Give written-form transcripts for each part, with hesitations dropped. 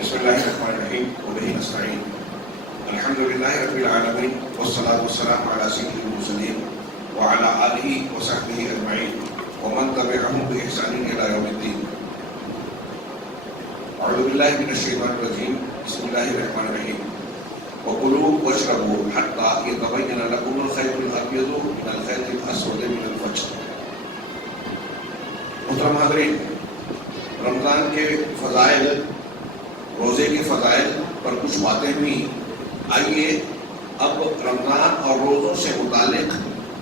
بسم اللہ الرحمن الرحیم وبہ نستعین الحمد للہ رب العالمین والصلاة والسلام علی سید المرسلین وعلی آلہ وصحبہ اجمعین ومن تبعہم بإحسان الی یوم الدین. اعوذ باللہ من الشیطان الرجیم. بسم اللہ الرحمن الرحیم. وَكُلُوا وَاشْرَبُوا حَتَّى يَتَبَيَّنَ لَكُمُ الْخَيْطُ الْأَبْيَضُ مِنَ الْخَيْطِ الْأَسْوَدِ مِنَ الْفَجْرِ. محترم حاضرین، رمضان کے فضائل، روزے کے فضائل پر کچھ باتیں ہوئی. آئیے اب رمضان اور روزوں سے متعلق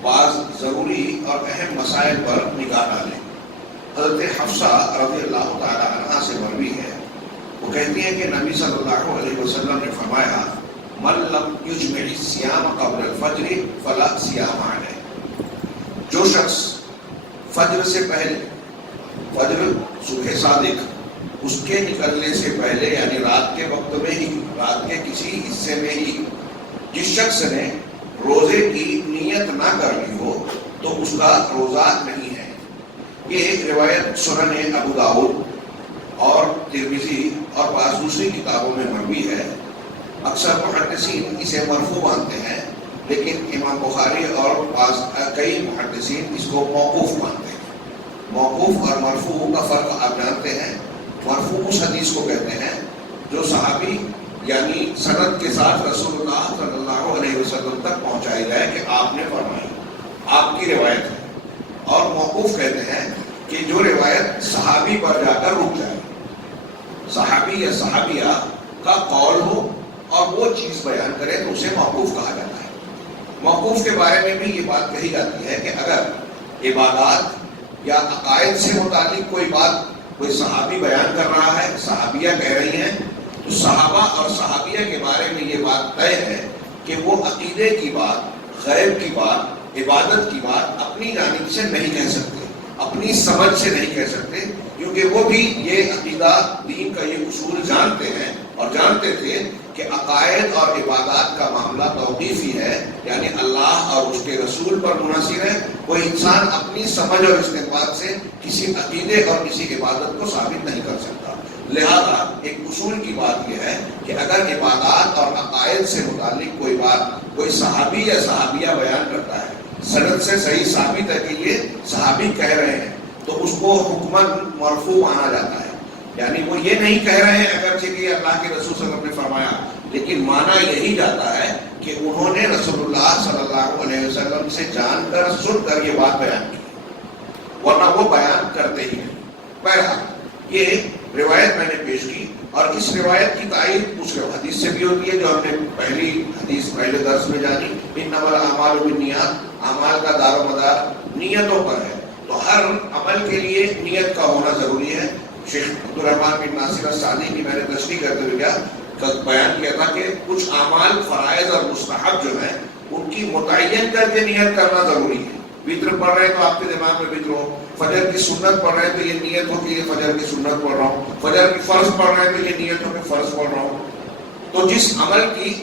بعض ضروری اور اہم مسائل پر نگاہ ڈالیں. حضرت حفصہ رضی اللہ تعالی عنہا سے مروی ہے، وہ کہتی ہیں کہ نبی صلی اللہ علیہ وسلم نے فرمایا من لم یجمع الصیام قبل الفجر فلا صیام علیہ. جو شخص فجر سے پہلے، فجر صبح صادق، اس کے نکلنے سے پہلے یعنی رات کے وقت میں ہی، رات کے کسی حصے میں ہی جس شخص نے روزے کی نیت نہ کر لی ہو تو اس کا روزہ نہیں ہے. یہ روایت سنن ابو داؤد اور ترمذی اور بعض دوسری کتابوں میں مروی ہے. اکثر محدثین اسے مرفوع مانتے ہیں، لیکن امام بخاری اور کئی محدثین اس کو موقوف مانتے ہیں. موقوف اور مرفوع کا فرق آپ جانتے ہیں. مرفوع اس حدیث کو کہتے ہیں جو صحابی یعنی سند کے ساتھ رسول اللہ صلی اللہ علیہ وسلم تک پہنچائی جائے کہ آپ نے فرمائی، آپ کی روایت ہے. اور موقوف کہتے ہیں کہ جو روایت صحابی پر جا کر رک جائے، صحابی یا صحابیہ کا قول ہو اور وہ چیز بیان کرے تو اسے موقوف کہا جاتا ہے. موقوف کے بارے میں بھی یہ بات کہی جاتی ہے کہ اگر عبادات یا عقائد سے متعلق کوئی بات کوئی صحابی بیان کر رہا ہے، صحابیہ کہہ رہی ہیں، تو صحابہ اور صحابیہ کے بارے میں یہ بات طے ہے کہ وہ عقیدے کی بات، غیب کی بات، عبادت کی بات اپنی جانب سے نہیں کہہ سکتے، اپنی سمجھ سے نہیں کہہ سکتے، کیونکہ وہ بھی یہ عقیدہ دین کا یہ اصول جانتے ہیں اور جانتے تھے کہ عقائد اور عبادات کا معاملہ توقیفی ہے، یعنی اللہ اور اس کے رسول پر منحصر ہے. کوئی انسان اپنی سمجھ اور استنباط سے کسی عقیدے اور کسی عبادت کو ثابت نہیں کر سکتا. لہذا ایک اصول کی بات یہ ہے کہ اگر عبادات اور عقائد سے متعلق کوئی بات کوئی صحابی یا صحابیہ بیان کرتا ہے، سند سے صحیح ثابت ہے کہ یہ صحابی کہہ رہے ہیں، تو اس کو حکماً مرفوع مانا جاتا ہے. یعنی وہ یہ نہیں کہہ رہے ہیں اگرچہ کہ اللہ کے رسول صلی اللہ علیہ وسلم نے فرمایا، لیکن مانا یہی جاتا ہے کہ انہوں نے رسول اللہ صلی اللہ علیہ وسلم سے جان کر سن کر یہ بات بیان کی، ورنہ وہ بیان کرتے ہی نہیں. بہرحال یہ روایت میں نے پیش کی، اور اس روایت کی تائید اس حدیث سے بھی ہوتی ہے جو ہم نے پہلی حدیث پہلے درس میں جانی، انما الاعمال بالنیات، اعمال کا دار و مدار نیتوں پر ہے. تو ہر عمل کے لیے نیت کا ہونا ضروری ہے. شیخ عبدالرحمن بن ناصر السعدی کی میں نے تشریح کرتے ہوئے بیان کیا تھا کہ کچھ اعمال فرائض اور مستحب جو ہیں ان کی متعین کر کے نیت کرنا ضروری ہے. وتر پڑھ رہے ہیں تو آپ کے دماغ میں وتر ہو، فجر کی سنت پڑھ رہے ہیں تو یہ نیت ہو کہ یہ فجر کی سنت پڑھ رہا ہوں، فجر کی فرض پڑھ رہے ہیں تو یہ نیت ہو کہ فرض پڑھ رہا ہوں. تو جس عمل کی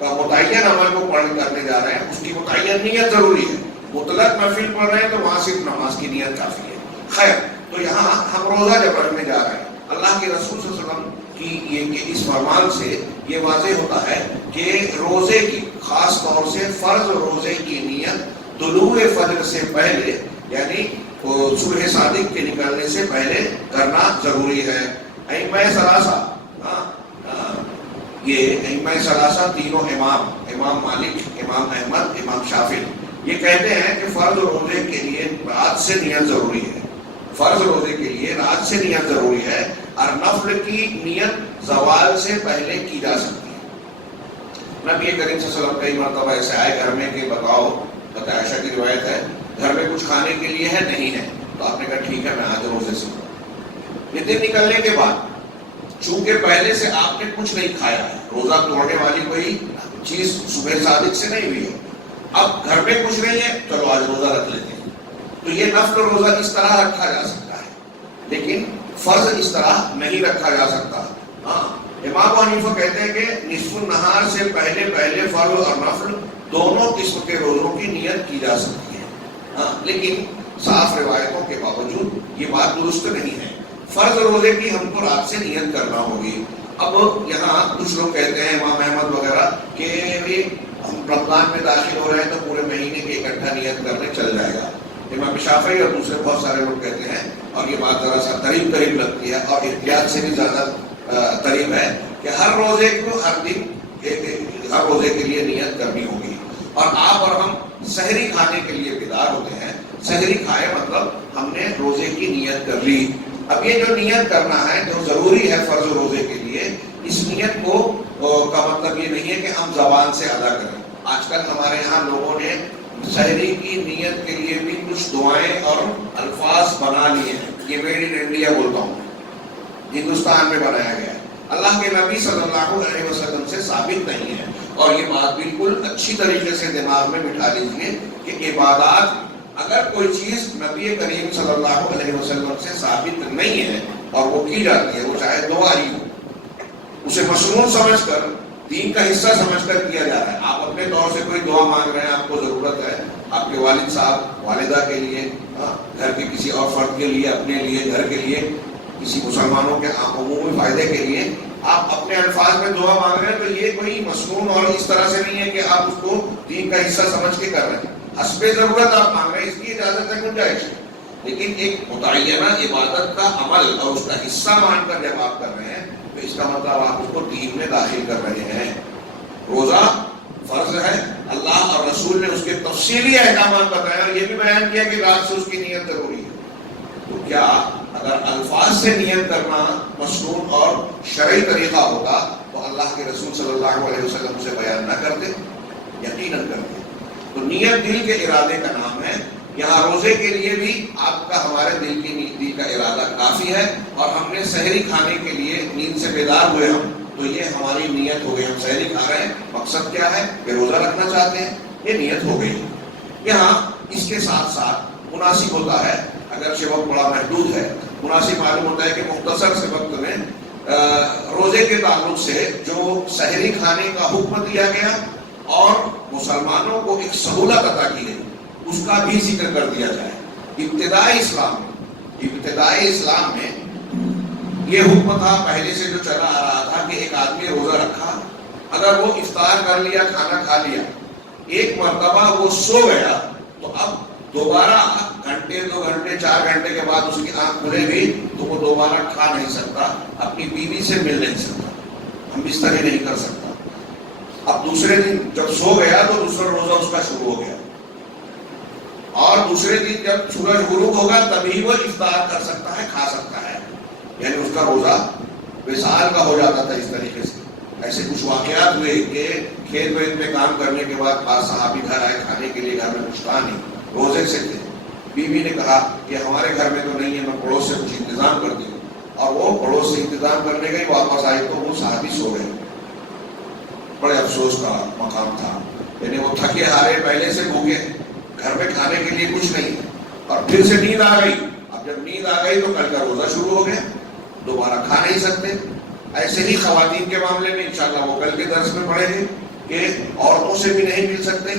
متعین عمل کو پڑھ کرنے جا رہے ہیں اس کی متعین نیت ضروری ہے. مطلق نفل پڑھ رہے ہیں تو وہاں صرف نماز کی نیت کافی ہے. خیر، تو یہاں ہم روزہ جب رکھنے جا رہے ہیں، اللہ کے رسول صلی اللہ علیہ وسلم کی اس فرمان سے یہ واضح ہوتا ہے کہ روزے کی، خاص طور سے فرض روزے کی نیت طلوع فجر سے پہلے یعنی صبح صادق کے نکلنے سے پہلے کرنا ضروری ہے. ائمہ ثلاثہ، یہ ائمہ ثلاثہ تینوں امام مالک، امام احمد، امام شافعی، یہ کہتے ہیں کہ فرض روزے کے لیے رات سے نیت ضروری ہے. فرض روزے کے لیے رات سے نیت ضروری ہے، اور نفل کی نیت زوال سے پہلے کی جا سکتی ہے. نبی کریم صلی اللہ علیہ وسلم کئی مرتبہ ایسے آئے گھر میں کہ بتاؤ، عائشہ کی روایت ہے، گھر میں کچھ کھانے کے لیے ہے؟ نہیں ہے. تو آپ نے کہا ٹھیک ہے میں آج روزے سے ہوں. یہ دن نکلنے کے بعد چونکہ پہلے سے آپ نے کچھ نہیں کھایا ہے، روزہ توڑنے والی کوئی چیز صبح صادق سے نہیں ہوئی ہے، اب گھر میں کچھ نہیں ہے، چلو آج روزہ رکھ لیتے ہیں. تو یہ نفل روزہ اس طرح رکھا جا سکتا ہے، لیکن فرض اس طرح نہیں رکھا جا سکتا. ہاں، امام حنیفہ کہتے ہیں کہ نصف النہار سے پہلے فرض اور نفل دونوں قسم کے روزوں کی نیت کی جا سکتی ہے. ہاں، لیکن صاف روایتوں کے باوجود یہ بات درست نہیں ہے. فرض روزے کی ہم کو رات سے نیت کرنا ہوگی، اب یہاں کچھ لوگ کہتے ہیں امام احمد وغیرہ کہ ہم رمضان میں داخل ہو رہے ہیں تو پورے مہینے کی اکٹھا نیت کرنے چل جائے گا. امام شافعی اور دوسرے بہت سارے لوگ کہتے ہیں، اور یہ بات ذرا سا قریب لگتی ہے اور احتیاط سے بھی زیادہ قریب ہے، کہ ہر روزے کو ہر دن ہر روزے کے لیے نیت کرنی ہوگی. اور آپ اور ہم سحری کھانے کے لیے بیدار ہوتے ہیں. سحری کھائے مطلب ہم نے روزے کی نیت کر لی. اب یہ جو نیت کرنا ہے جو ضروری ہے فرض روزے کے لیے، اس نیت کو کا مطلب یہ نہیں ہے کہ ہم زبان سے ادا کریں. آج کل ہمارے یہاں لوگوں نے سحری کی نیت کے لیے بھی کچھ دعائیں اور الفاظ بنا لیے ہیں. یہ میڈ ان انڈیا بولتا ہوں، ہندوستان میں بنایا گیا ہے. اللہ کے نبی صلی اللہ علیہ وسلم سے ثابت نہیں ہے. اور یہ بات بالکل اچھی طریقے سے دماغ میں بٹھا لیجیے کہ عبادات، اگر کوئی چیز نبی کریم صلی اللہ علیہ وسلم سے ثابت نہیں ہے اور وہ کی جاتی ہے، وہ چاہے دعا ہی ہو، اسے مصنون سمجھ کر، دین کا حصہ سمجھ کر کیا جا رہا ہے. آپ اپنے طور سے کوئی دعا مانگ رہے ہیں، آپ کو ضرورت ہے آپ کے والد صاحب والدہ کے لیے، گھر کے کسی اور فرد کے لیے، اپنے لیے، گھر کے لیے، کسی مسلمانوں کے عمومی فائدے کے لیے آپ اپنے الفاظ میں دعا مانگ رہے ہیں، تو یہ کوئی مصنون اور اس طرح سے نہیں ہے کہ آپ اس کو دین کا حصہ سمجھ کے کر رہے ہیں. حسب ضرورت آپ مانگ رہے ہیں، اس کی اجازت ہے، گنجائش ہے. لیکن ایک متعینہ عبادت کا عمل اور اس کا حصہ مان کر جب آپ کر رہے ہیں تو اس کا مطلب آپ اس کو دین میں داخل کر رہے ہیں. روزہ فرض ہے، اللہ اور رسول نے اس کے تفصیلی احکامات بتائے اور یہ بھی بیان کیا کہ رات سے اس کی نیت ضروری ہے. تو کیا اگر الفاظ سے نیت کرنا مصنون اور شرعی طریقہ ہوتا تو اللہ کے رسول صلی اللہ علیہ وسلم اسے بیان نہ کرتے؟ یقیناً کرتے. تو نیت دل کے ارادے کا نام ہے. یہاں روزے کے لیے بھی آپ کا ہمارے دل کا ارادہ کافی ہے. اور ہم نے سحری کھانے کے لیے نیند سے بیدار ہوئے ہم، تو یہ ہماری نیت ہو گئی. ہم سحری کھا رہے ہیں، مقصد کیا ہے کہ روزہ رکھنا چاہتے ہیں، یہ نیت ہو گئی. یہاں اس کے ساتھ ساتھ مناسب ہوتا ہے، اگرچہ وقت بڑا محدود ہے، مناسب معلوم ہوتا ہے کہ مختصر سے وقت میں روزے کے تعلق سے جو سحری کھانے کا حکم دیا گیا اور مسلمانوں کو ایک سہولت عطا کی گئی، اس کا بھی ذکر کر دیا جائے. ابتدائی اسلام میں یہ حکم تھا پہلے سے جو چلا آ رہا تھا کہ ایک آدمی روزہ رکھا، اگر وہ افطار کر لیا، کھانا کھا لیا، ایک مرتبہ وہ سو گیا، تو اب دوبارہ گھنٹے، 2 گھنٹے، 4 گھنٹے کے بعد اس کی آنکھ کھلے بھی تو وہ دوبارہ کھا نہیں سکتا، اپنی بیوی سے مل نہیں سکتا، ہم بستری نہیں کر سکتا. اب دوسرے دن جب سو گیا تو دوسرا روزہ اس کا شروع ہو گیا، اور دوسرے دن جب سورج غروب ہوگا تبھی وہ افطار کر سکتا ہے، کھا سکتا ہے. یعنی اس کا روزہ وصال کا ہو جاتا تھا. اس طریقے سے ایسے کچھ واقعات ہوئے کہ کھیت ویت میں کام کرنے کے بعد بعض صحابی گھر آئے کھانے کے لیے، گھر میں کچھ تھا نہیں، روزے سے تھے. بیوی نے کہا کہ ہمارے گھر میں تو نہیں ہے، میں پڑوس سے کچھ انتظام کرتی ہوں. اور وہ پڑوس سے انتظام کرنے گئی، واپس آئی تو وہ صحابی سو گئے. بڑے افسوس کا مقام تھا. یعنی وہ تھکے ہارے، پہلے سے بھوکے، گھر میں کھانے کے لیے کچھ نہیں، اور پھر سے نیند آ گئی. اب جب نیند آ گئی تو کل کا روزہ شروع ہو گیا، دوبارہ کھا نہیں سکتے. ایسے ہی خواتین کے معاملے میں انشاءاللہ وہ کل کے درس میں پڑھیں گے کہ عورتوں سے بھی نہیں مل سکتے،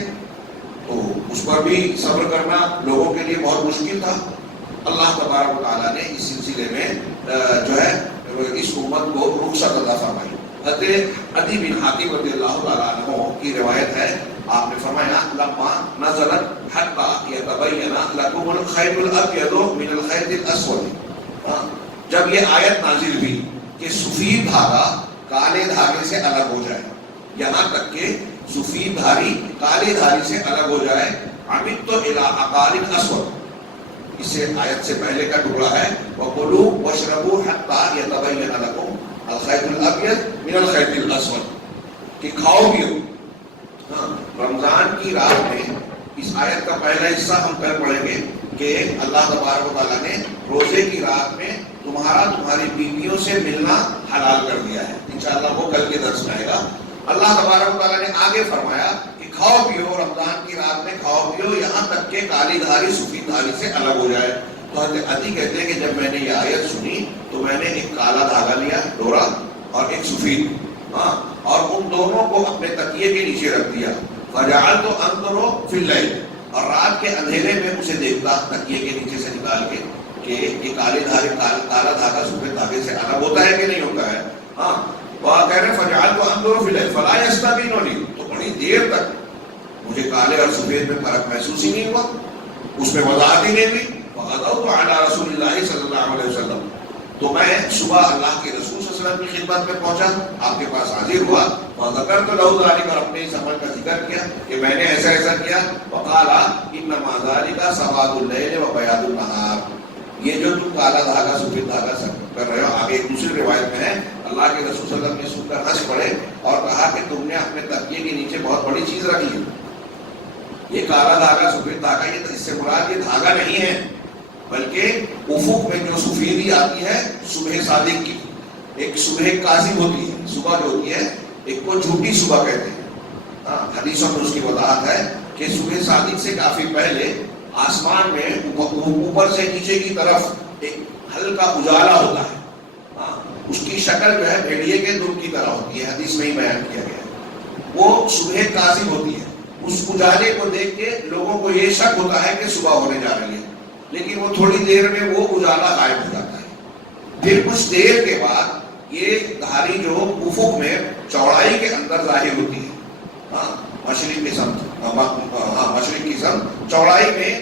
تو اس پر بھی صبر کرنا لوگوں کے لیے بہت مشکل تھا. اللہ تبارک و تعالیٰ نے اس سلسلے میں جو ہے اس امت کو رخصت عطا فرمائی. حضرت عدی بن حاتم رضی اللہ تعالیٰ عنہ کی روایت ہے، آپ نے فرمایا لما نزلت حتی یتبین لکم الخیط الابیض من الخیط الاسود، جب یہ آیت نازل ہوئی کہ سفید دھاگا کالے دھاگے سے الگ ہو جائے، یہاں تک کہ سفید دھاری کالے دھاری سے الگ ہو جائے. عمدت الی عقار اسود، اس سے آیت سے پہلے کا ٹکڑا ہے، وَكُلُوا وَاشْرَبُوا حَتَّى يَتَبَيَّنَ لَكُمْ الْخَيْطُ الْأَبْيَضُ مِنَ الْخَيْطِ الْأَسْوَدِ، کہ کھاؤ پیو. رمضان کی رات میں اس آیت کا پہلا حصہ ہم کل پڑھیں گے کہ اللہ تبارک و تعالیٰ نے روزے کی رات میں تمہاری بیویوں سے ملنا حلال کر دیا ہے. انشاءاللہ وہ کل کے درس میں آئے گا. اللہ تبارک و تعالیٰ نے آگے فرمایا کہ کھاؤ پیو، رمضان کی رات میں کھاؤ پیو یہاں تک کہ کالی دھاری سفید دھاری سے الگ ہو جائے. تو حضرت عدی کہتے ہیں کہ جب میں نے یہ آیت سنی تو میں نے ایک کالا دھاگا لیا ڈورا اور ایک سفید، اور ان دونوں کو اپنے تکیے کے نیچے رکھ دیا. فجعلت انظر فی اللیل، اور رات کے اندھیرے میں اسے دیکھتا تکیے کے نیچے سے نکال کے کہ یہ کالے دھاگے کالا دھاگا سفید دھاگے سے الگ ہوتا ہے کہ نہیں ہوتا ہے. وہ کہہ رہے فجعلت انظر فی الليل فلا يستبين لي، تو بڑی دیر تک مجھے کالے اور سفید میں فرق محسوس ہی نہیں ہوا، اس میں وضاحت ہی نہیں ہوئی۔ فغدوت علی رسول اللہ صلی اللہ علیہ وسلم، تو میں صبح اللہ کے رسول صلی اللہ علیہ وسلم کی خدمت میں پہنچا، آپ کے پاس حاضر ہوا، فذکرت له ذلك، اور اپنے اس عمل کا ذکر کیا کہ میں نے ایسا ایسا کیا۔ وقال انما ذلك سواد الليل وبياض النهار، یہ جو تم کالا دھاگا سفید دھاگا کر رہے ہو، آگے ایک دوسری روایت میں ہے اللہ کے رسول صلی اللہ علیہ وسلم نے سن کر ہنس پڑے اور کہا کہ تم نے اپنے تکیے کے نیچے بہت بڑی چیز رکھی ہے، یہ کالا دھاگا سفید دھاگا، یہ اس سے مراد یہ دھاگا نہیں ہے، بلکہ افق میں جو سفیدی آتی ہے صبح صادق کی، ایک صبح کاذب ہوتی ہے، صبح جو ہوتی ہے ایک کو جھوٹی صبح کہتے ہیں، حدیثوں میں اس کی وضاحت ہے کہ صبح صادق سے کافی پہلے آسمان میں اوپر سے نیچے کی طرف ایک ہلکا اجالا ہوتا ہے، اس کی شکل جو ہے بھیڑیے کے دم کی طرح ہوتی ہے، حدیث میں ہی بیان کیا گیا ہے، وہ صبح کاذب ہوتی ہے، اس اجالے کو دیکھ کے لوگوں کو یہ شک ہوتا ہے کہ صبح ہونے جا رہی ہے، لیکن وہ تھوڑی دیر میں وہ اجالا غائب ہو جاتا ہے، پھر کچھ دیر کے بعد یہ دھاری جو افق میں چوڑائی کے اندر ظاہر ہوتی ہے، مشرق کی سمت، مشرق کی سمت چوڑائی میں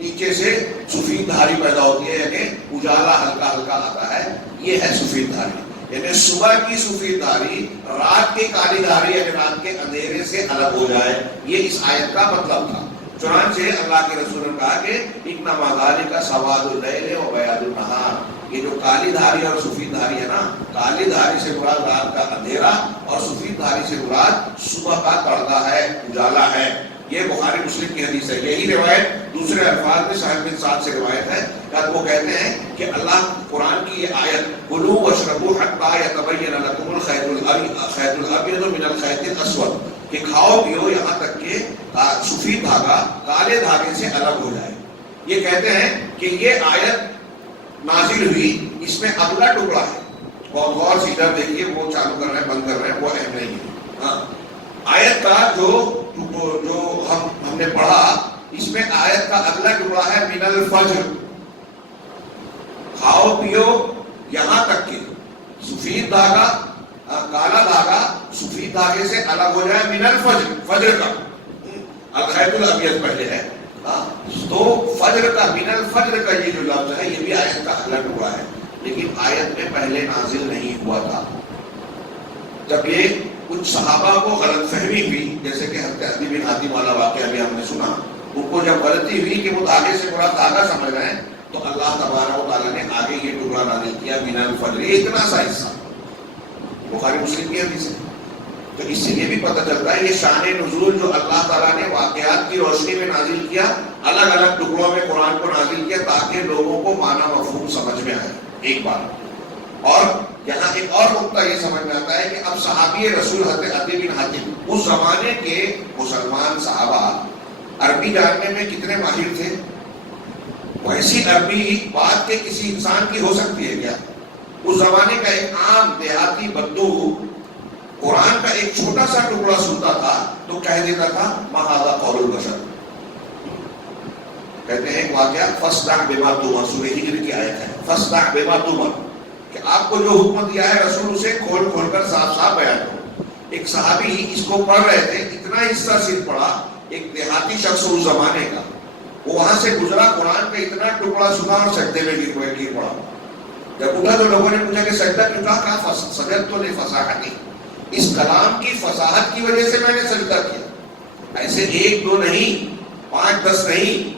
نیچے سے سفید دھاری پیدا ہوتی ہے، یعنی اجالا ہلکا ہلکا آتا ہے، یہ ہے سفید دھاری، یعنی صبح کی سفید دھاری رات کی کالی دھاری یعنی رات کے اندھیرے سے الگ ہو جائے، یہ اس آیت کا مطلب تھا۔ چنانچہ اللہ کے رسول نے کہا کہ انما ذالک سواد اللیل و بیاض النہار، یہ جو کالی دھاری اور سفید دھاری ہے نا، کالی دھاری سے مراد رات کا اندھیرا اور سفید دھاری سے مراد صبح کا پردہ ہے، اجالا ہے، یہ بخاری مسلم کی حدیث ہے۔ یہی روایت دوسرے الفاظ میں سہل بن سعد سے روایت ہے کہ وہ کہتے ہیں کہ اللہ قرآن کی یہ آیت کلوا واشربوا حتی یتبین لکم الخیط الابیض من الخیط الاسود، کہ کھاؤ پیو یہاں تک کہ سفید دھاگا کالے دھاگے سے الگ ہو جائے، یہ کہتے ہیں کہ یہ آیت نازل ہوئی، اس میں اگلا ٹکڑا ہے، اور غور سے ادھر دیکھیے، وہ چالو کر رہے ہیں بند کر رہے ہیں، وہ اہم نہیں ہے، آیت کا جو ہم نے پڑھا، اس میں آیت کا اگلا ٹکڑا ہے من الفجر، کھاؤ پیو یہاں تک کہ سفید دھاگا کالا دھاگا سفید دھاگے سے الگ ہو جائے، من الفجر، فجر کا، الخیط الابیض پہلے ہے، تو فجر کا، من الفجر کا یہ جو لفظ ہے یہ بھی آیت کا اگلا ٹکڑا ہے، لیکن آیت میں پہلے نازل نہیں ہوا تھا۔ جب یہ کچھ صحابہ کو غلط فہمی ہوئی، جیسے کہ حضرت عدی بن حاتم والا واقعہ بھی ہم نے سنا، ان کو جب غلطی ہوئی کہ وہ دھاگے سے مراد دھاگا سمجھ رہے ہیں، تو اللہ تبارک و تعالیٰ نے آگے یہ ٹکڑا نازل کیا من الفجر، یہ اتنا سا حصہ، بخاری مسلم کی حدیث ہے۔ تو اس سے یہ بھی پتہ چلتا ہے یہ شان نزول جو اللہ تعالیٰ نے واقعات کی روشنی میں نازل کیا، الگ الگ ٹکڑوں میں قرآن کو نازل کیا تاکہ لوگوں کو معنی مفہوم سمجھ میں آئے، ایک بات۔ اور یہاں ایک اور نقطہ یہ سمجھ میں آتا ہے کہ اب صحابی رسول حضرت عدی بن حاتم، اس زمانے کے مسلمان صحابہ عربی جاننے میں کتنے ماہر تھے؟ ویسی عربی بات کے کسی انسان کی ہو سکتی ہے کیا؟ اس زمانے کا ایک عام دیہاتی بدو قرآن کا ایک چھوٹا سا ٹکڑا سنتا تھا تو کہہ دیتا تھا ما ھذا قول البشر۔ کہتے ہیں ایک واقعہ، فاصدع بما تؤمر، سورہ ہجر کی آیت ہے، فاصدع بما تؤمر، کہ آپ کو جو حکم دیا ہے رسول اسے کھول کھول کر صاف صاف بیان کرو۔ ایک صحابی اس کو پڑھ رہے تھے، اتنا حصہ صرف پڑھا، ایک دیہاتی شخص اس زمانے کا، وہ وہاں سے گزرا، قرآن کا اتنا ٹکڑا سنا اور سجدے میں گر پڑا۔ جب اٹھا تو لوگوں نے پوچھا کہ سجدہ کیوں کہا؟ سجدت لفصاحتی، اس کلام کی فصاحت کی وجہ سے میں نے سجدہ کیا۔ ایسے ایک دو نہیں، 5 10 نہیں،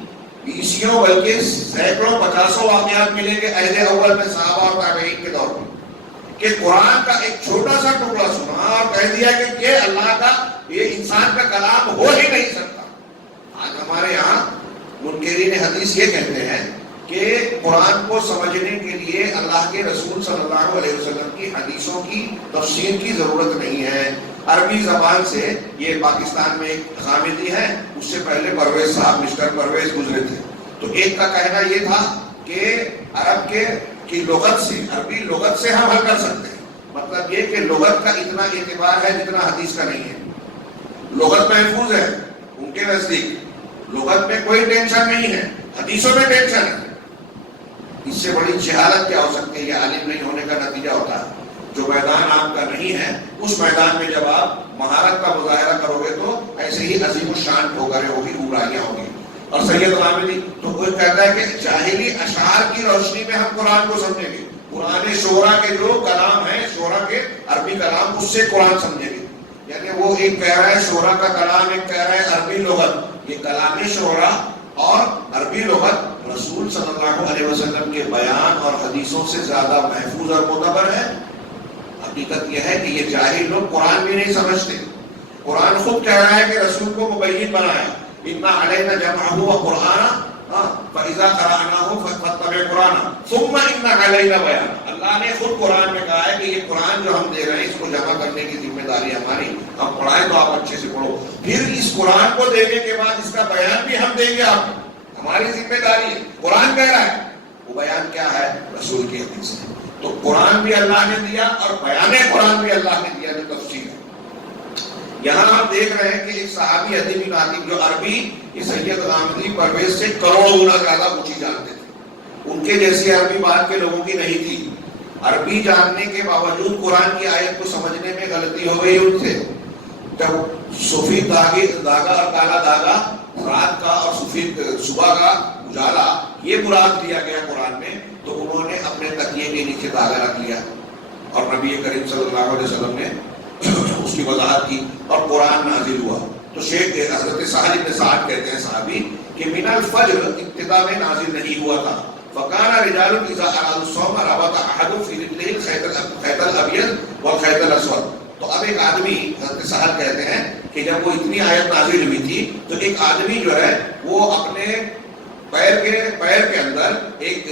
20 بلکہ سینکڑوں 50 واقعات ملیں گے عہد اول میں صحابہ اور تابعین کے دور میں، کہ قرآن کا ایک چھوٹا سا ٹکڑا سنا اور کہہ دیا کہ یہ اللہ کا، یہ انسان کا کلام ہو ہی نہیں سکتا۔ آج ہمارے یہاں منکرین حدیث یہ کہتے ہیں کہ قرآن کو سمجھنے کے لیے اللہ کے رسول صلی اللہ علیہ وسلم کی حدیثوں کی تفسیر کی ضرورت نہیں ہے، عربی زبان سے، یہ پاکستان میں ایک خامدی ہے، اس سے پہلے پرویز صاحب، مسٹر پرویز گزرے تھے، تو ایک کا کہنا یہ تھا کہ عرب کی لغت سے، عربی لغت سے ہم حل کر سکتے ہیں، مطلب یہ کہ لغت کا اتنا اعتبار ہے جتنا حدیث کا نہیں ہے، لغت محفوظ ہے ان کے نزدیک، لغت میں کوئی ٹینشن نہیں ہے، حدیثوں میں ٹینشن ہے۔ اس سے بڑی جہالت کیا ہو سکتی ہے؟ یہ عالم نہیں ہونے کا نتیجہ ہوتا ہے۔ جو میدان آپ کا نہیں ہے اس میدان میں جب آپ مہارت کا مظاہرہ کرو گے تو ایسے ہی عظیم الشان ٹھوکریں ہوگی، گمراہیاں ہوگی۔ اور سید غامدی تو کوئی کہتا ہے کہ جاہلی اشعار کی روشنی میں ہم قرآن کو سمجھیں گے، قرآن شعرا کے جو کلام ہیں، شعرا کے عربی کلام، اس سے قرآن سمجھیں گے۔ یعنی وہ ایک کہہ رہا ہے شعرا کا کلام، ایک کہہ رہا ہے عربی لغت۔ یہ کلام شعرا اور عربی لغت رسول صلی اللہ علیہ وسلم کے بیان اور حدیثوں سے زیادہ محفوظ اور معتبر ہے۔ حقیقت یہ ہے کہ یہ جاہل لوگ قرآن بھی نہیں سمجھتے۔ قرآن خود کہہ رہا ہے کہ رسول کو مبین بنایا، اِنَّا عَلَيْنَا جَمْعَهُ وَقُرْآنَهُ فَإِذَا قَرَأْنَاهُ فَاتَّبِعْ قُرْآنَهُ ثُمَّ إِنَّ عَلَيْنَا بَيَانَهُ۔ اللہ نے خود قرآن میں کہا ہے کہ یہ قرآن جو ہم دے رہے ہیں اس کو جمع کرنے کی ذمہ داری ہماری، ہم پڑھائیں تو آپ اچھے سے پڑھو، پھر اس قرآن کو دینے کے بعد اس کا بیان بھی ہم دیں گے آپ کو، ہماری ذمہ داری ہے۔ قرآن کہہ رہا ہے، وہ بیان کیا ہے؟ رسول کی حدیث ہے۔ تو قرآن بھی اللہ نے دیا اور بیان قرآن بھی اللہ نے دیا، جو تفسیر ہے۔ یہاں ہم دیکھ رہے ہیں کہ ایک صحابی ادیبی ناطق جو عربی یہ سید غامدی پرویز سے کروڑوں گنا زیادہ اونچی جانتے تھے، ان کے جیسی عربی بات کے لوگوں کی نہیں تھی۔ عربی جاننے کے باوجود قرآن کی آیت کو سمجھنے میں غلطی ہو گئی ان سے۔ جب سفید دھاگا اور کالا دھاگا، رات کا اور سفید صبح کا اجالا، یہ مراد دیا گیا قرآن میں، تو انہوں نے اپنے تکیے کے نیچے دھاگا رکھ لیا اور نبی کریم صلی اللہ علیہ وسلم نے اس کی وضاحت کی اور قرآن نازل ہوا۔ تو شیخ حضرت سہل بن سعد کہتے ہیں صحابی کہ من الفجر ابتدا میں نازل نہیں ہوا تھا، فکان رجال اذا ارادوا الصوم ربط احد في رجله الخيط الابيض والخيط الاسود۔ تو اب ایک آدمی، حضرت سہل کہتے ہیں کہ جب وہ اتنی آیت نازل ہوئی تھی تو ایک آدمی جو ہے وہ اپنے پیر کے اندر ایک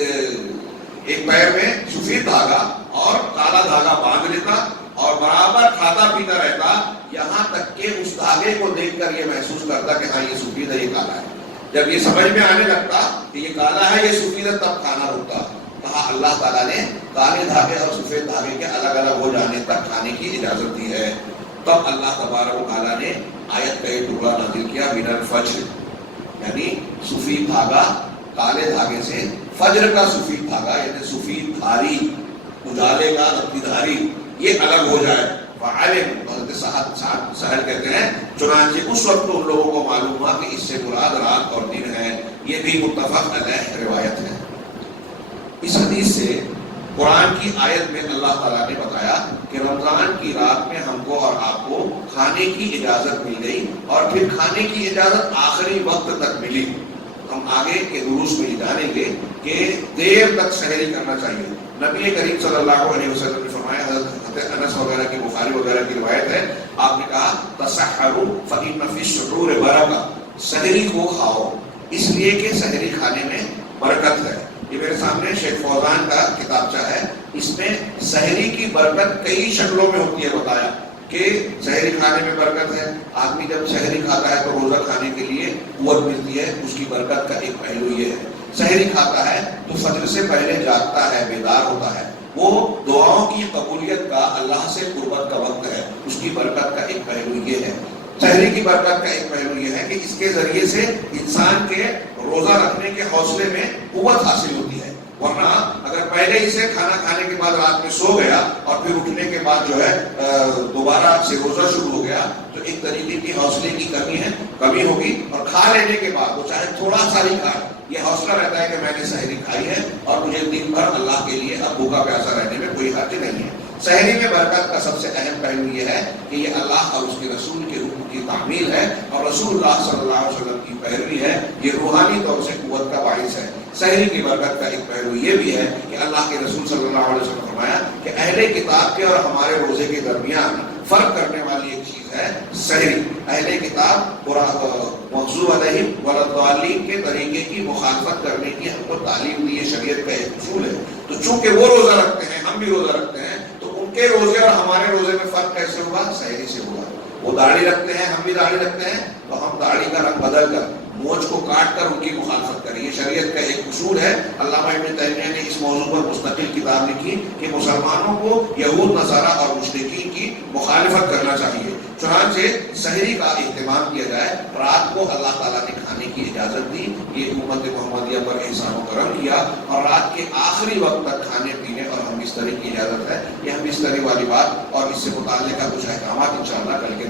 پیر میں سفید دھاگا اور کالا دھاگا باندھ لیتا اور برابر کھاتا پیتا رہتا، یہاں تک کہ اس دھاگے کو دیکھ کر یہ محسوس کرتا کہ ہاں یہ سفید ہے، یہ کالا ہے۔ جب یہ سمجھ میں آنے لگتا کہ یہ کالا ہے، یہ سفید ہے، تب کھانا رکتا۔ کہا اللہ تعالیٰ نے کالے دھاگے اور سفید دھاگے کے الگ الگ ہو جانے تک کھانے کی اجازت دی ہے۔ تب اللہ تبارک و تعالیٰ نے آیت کا یہ ٹکڑا نازل کیا، من الفجر، یعنی سفید دھاگا کالے دھاگے سے، فجر کا سفید دھاگا یعنی سفید دھاری، اجالے کا رتی دھاری، یہ الگ ہو جائے۔ فعلم، حضرت سہل کہتے ہیں چنانچہ اس وقت ان لوگوں کو معلوم ہوا کہ اس سے مراد رات اور دن ہے۔ یہ بھی متفق علیہ روایت ہے۔ اس حدیث سے قرآن کی آیت میں اللہ تعالیٰ نے بتایا کہ رمضان کی رات میں ہم کو اور آپ کو کھانے کی اجازت مل گئی، اور پھر کھانے کی اجازت آخری وقت تک ملی۔ ہم آگے کے دروس میں جانیں گے کہ دیر تک سحری کرنا چاہیے۔ نبی کریم صلی اللہ علیہ وسلم نے فرمایا، حضرت انس وغیرہ کی، بخاری وغیرہ کی روایت ہے، آپ نے کہا تسحروا فإن فی السحور برکہ، سحری کو کھاؤ اس لیے کہ سحری کھانے میں برکت ہے۔ یہ میرے سامنے شیخ فوزان کا کتابچہ ہے، اس میں سحری کی برکت کئی شکلوں میں ہوتی ہے بتایا کہ سحری کھانے میں برکت ہے۔ آدمی جب سحری کھاتا ہے تو روزہ کھانے کے لیے قوت ملتی ہے، اس کی برکت کا ایک پہلو یہ ہے۔ سحری کھاتا ہے تو فجر سے پہلے جاگتا ہے، بیدار ہوتا ہے، وہ دعاؤں کی قبولیت کا، اللہ سے قربت کا وقت ہے، اس کی برکت کا ایک پہلو یہ ہے۔ سحری کی برکت کا ایک پہلو یہ ہے کہ اس کے ذریعے سے انسان کے روزہ رکھنے کے حوصلے میں قوت حاصل ہوتی ہے، ورنہ اگر پہلے اسے کھانا کھانے کے بعد رات میں سو گیا اور پھر اٹھنے کے بعد جو ہے دوبارہ سے روزہ شروع ہو گیا تو ایک طریقے کی حوصلے کی کمی ہوگی، اور کھا لینے کے بعد وہ چاہے تھوڑا سا ہی کھائے، یہ حوصلہ رہتا ہے کہ میں نے سحری کھائی ہے اور مجھے دن بھر اللہ کے لیے اب بھوکا پیاسا رہنے میں کوئی حرج نہیں ہے۔ سحری میں برکت کا سب سے اہم پہلو یہ ہے کہ یہ اللہ اور اس کے رسول کے حکم کی تعمیل ہے اور رسول اللہ صلی اللہ علیہ وسلم کی پیروی ہے، یہ روحانی طور سے قوت کا باعث ہے۔ سحری کی برکت کا ایک پہلو یہ بھی ہے کہ اللہ کے رسول صلی اللہ علیہ وسلم نے فرمایا کہ اہل کتاب کے اور ہمارے روزے کے درمیان فرق کرنے والی ایک چیز ہے سحری۔ اہل کتاب مغضوب علیہم والضالین کے طریقے کی مخالفت کرنے کی ہم کو تعلیم دی ہے، شریعت کا ایک اصول ہے۔ تو چونکہ وہ روزہ رکھتے ہیں، ہم بھی روزہ رکھتے ہیں، تو ان کے روزے اور ہمارے روزے میں فرق کیسے ہوگا؟ سحری سے ہوگا۔ وہ داڑھی رکھتے ہیں، ہم بھی داڑھی رکھتے ہیں، تو ہم داڑھی کا رنگ بدل کر، مونچھ کو کاٹ کر ان کی مخالفت کریں، یہ شریعت کا ایک اصول ہے۔ علامہ ابن تیمیہ نے اس موضوع پر مستقل کتاب لکھی کہ مسلمانوں کو یہود، نصارہ اور مشرکین کی مخالفت کرنا چاہیے، چنانچہ سحری کا اہتمام کیا جائے۔ رات کو اللہ تعالیٰ نے کھانے کی اجازت دی، یہ امت محمدیہ پر احسان و کرم کیا، اور رات کے آخری وقت تک کھانے پینے اور ہم بستری کی اجازت ہے. یہ ہم بستری والی بات اور اس سے متعلقہ کچھ احکامات انشاءاللہ کل کے